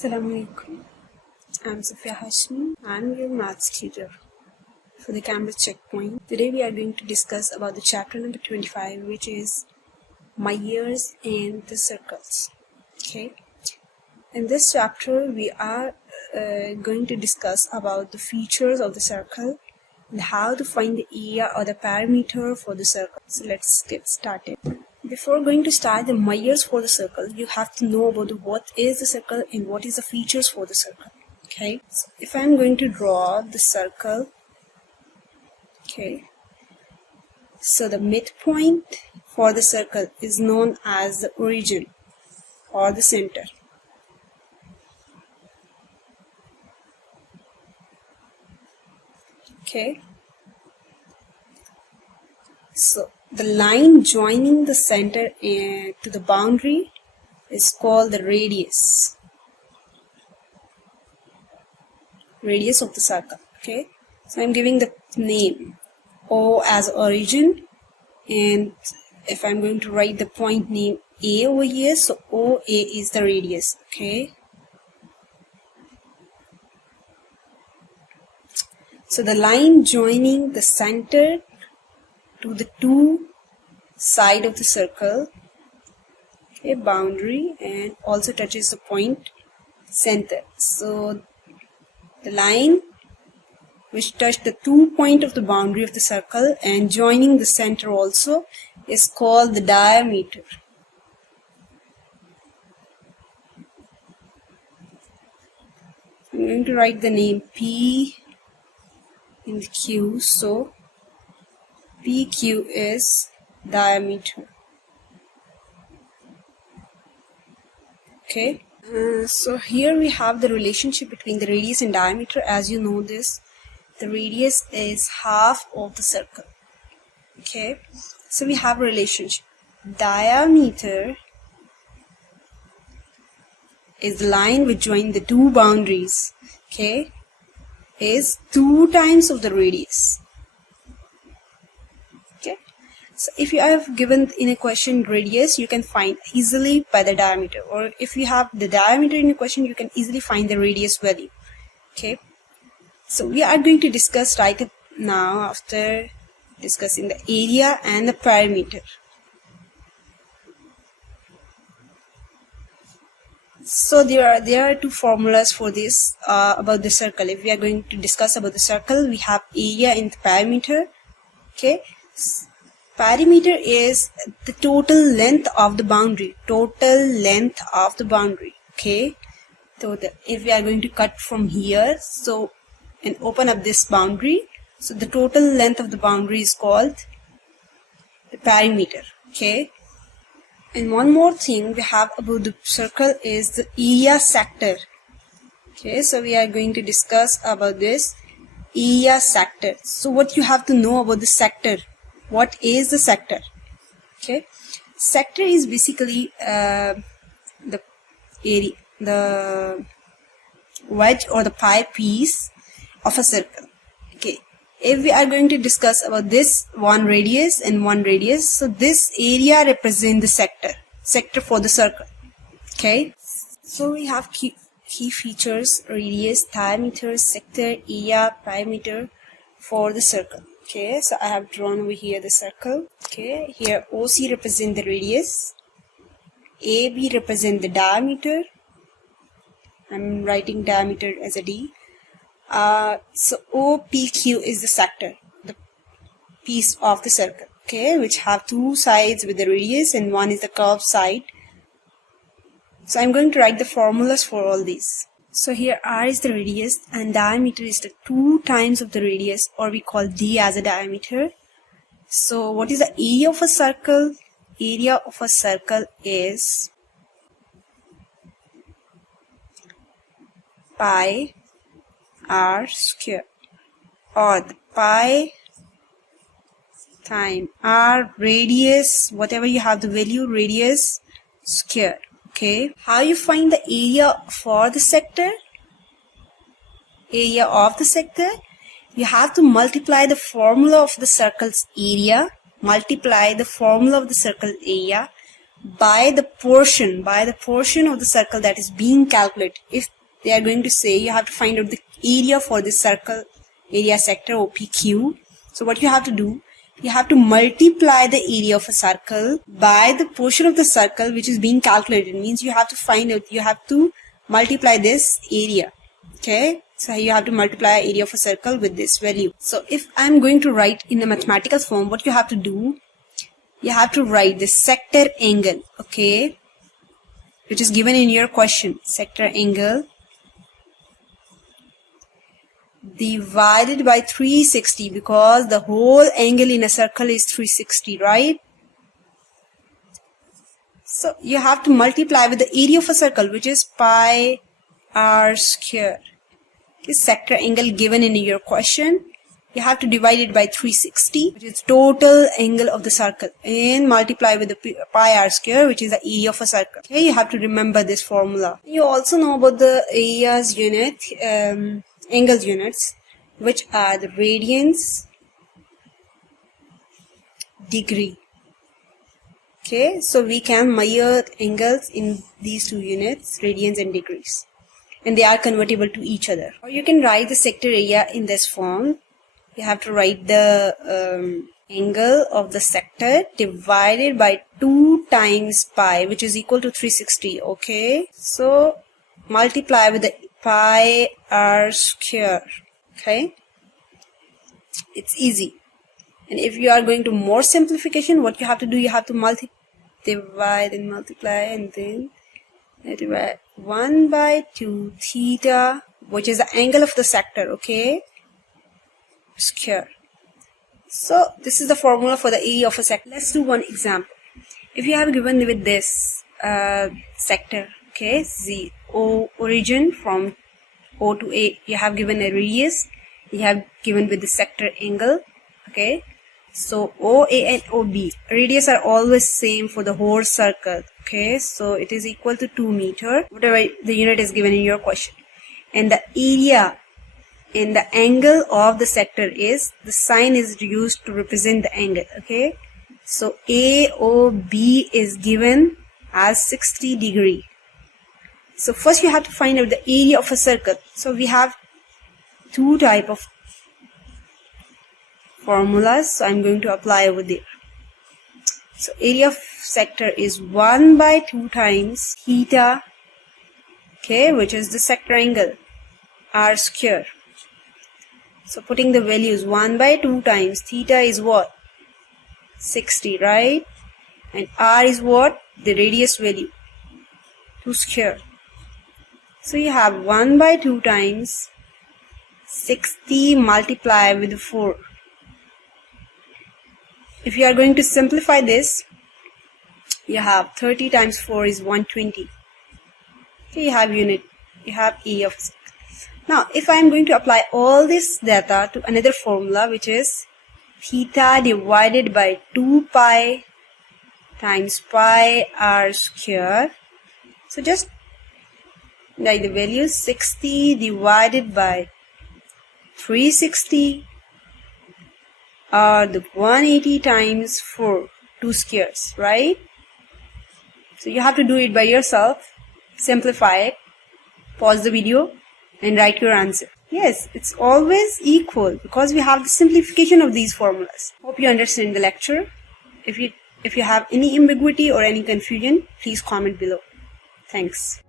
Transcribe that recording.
Assalamualaikum. I'm Hashmi. I'm your maths tutor for the Cambridge checkpoint. Today we are going to discuss about the chapter number 25, which is measures and the circles. Okay. In this chapter we are going to discuss about the features of the circle and how to find the area or the perimeter for the circle. So let's get started. Before going to start the measures for the circle, you have to know about what is the circle and what is the features for the circle. Okay, so if I'm going to draw the circle, okay, so the midpoint for the circle is known as the origin or the center. Okay, so the line joining the center to the boundary is called the radius of the circle. Okay, so I'm giving the name O as origin, and if I'm going to write the point name A over here, so OA is the radius. Okay, so the line joining the center to the two sides of the circle, okay, boundary, and also touches the point center. So the line which touch the 2 points of the boundary of the circle and joining the center also is called the diameter. I'm going to write the name P in the Q, so PQ is diameter. Okay, so here we have the relationship between the radius and diameter. As you know this, the radius is half of the circle. Okay, so we have a relationship. Diameter is the line which joins the two boundaries. Okay, is 2 times of the radius. So if you have given in a question radius, you can find easily by the diameter, or if you have the diameter in a question, you can easily find the radius value. Okay, so we are going to discuss right now after discussing the area and the perimeter. So there are two formulas for this about the circle. If we are going to discuss about the circle, we have area and the perimeter. Okay, perimeter is the total length of the boundary. Okay, so if we are going to cut from here, so and open up this boundary, so the total length of the boundary is called the perimeter. Okay, and one more thing we have about the circle is the area sector. Okay, so we are going to discuss about this area sector. So what you have to know about the sector? What is the sector? Okay, sector is basically the area, the wedge or the pie piece of a circle. Okay, if we are going to discuss about this one radius and one radius, so this area represents the sector for the circle. Okay, so we have key features: radius, diameter, sector, area, perimeter for the circle. Okay, so I have drawn over here the circle. Okay, here OC represent the radius, AB represent the diameter. I'm writing diameter as a D. So OPQ is the sector, the piece of the circle. Okay, which have two sides with the radius and one is the curved side. So I'm going to write the formulas for all these. So here R is the radius and diameter is the 2 times of the radius, or we call D as a diameter. So what is the area of a circle? Area of a circle is pi R square, or the pi time R radius, whatever you have the value, radius square. Okay, how you find the area for the sector? Area of the sector, you have to multiply the formula of the circle's area, multiply the formula of the circle area by the portion of the circle that is being calculated. If they are going to say you have to find out the area for this circle, area sector OPQ. So what you have to do, you have to multiply the area of a circle by the portion of the circle which is being calculated. It means you have to find out, you have to multiply this area. Okay, so you have to multiply area of a circle with this value. So if I'm going to write in a mathematical form, what you have to do, you have to write the sector angle, okay, which is given in your question. Sector angle divided by 360, because the whole angle in a circle is 360, right? So you have to multiply with the area of a circle, which is pi r square. Okay, sector angle given in your question. You have to divide it by 360, which is total angle of the circle, and multiply with the pi r square, which is the area of a circle. Okay, you have to remember this formula. You also know about the areas unit, angles units, which are the radians, degree. Okay, so we can measure angles in these two units, radians and degrees, and they are convertible to each other. Or you can write the sector area in this form. You have to write the angle of the sector divided by 2 times pi, which is equal to 360. Okay, so multiply with the pi r square. Okay, it's easy. And if you are going to more simplification, what you have to do, you have to divide and multiply, and then divide 1 by 2 theta, which is the angle of the sector, okay, square. So this is the formula for the area of a sector. Let's do one example. If you have given with this sector, okay, the O origin from O to A, you have given a radius, you have given with the sector angle, okay. So OA and OB radius are always same for the whole circle, okay, so it is equal to 2 meter, whatever the unit is given in your question. And the area and the angle of the sector is, the sign is used to represent the angle, okay. So AOB is given as 60 degree. So first you have to find out the area of a circle. So we have two type of formulas, so I'm going to apply over there. So area of sector is 1 by 2 times theta, okay, which is the sector angle, r square. So putting the values, 1 by 2 times theta is what? 60, right? And r is what? The radius value, 2 square. So you have 1 by 2 times 60 multiplied with 4. If you are going to simplify this, you have 30 times 4 is 120. Okay, you have unit, you have area of circle. Now, if I am going to apply all this data to another formula, which is theta divided by 2 pi times pi r square. So just write the value 60 divided by 360 or the 180 times 4, 2 squares, right? So you have to do it by yourself, simplify it, pause the video and write your answer. Yes, it's always equal because we have the simplification of these formulas. Hope you understand the lecture. If you have any ambiguity or any confusion, please comment below. Thanks.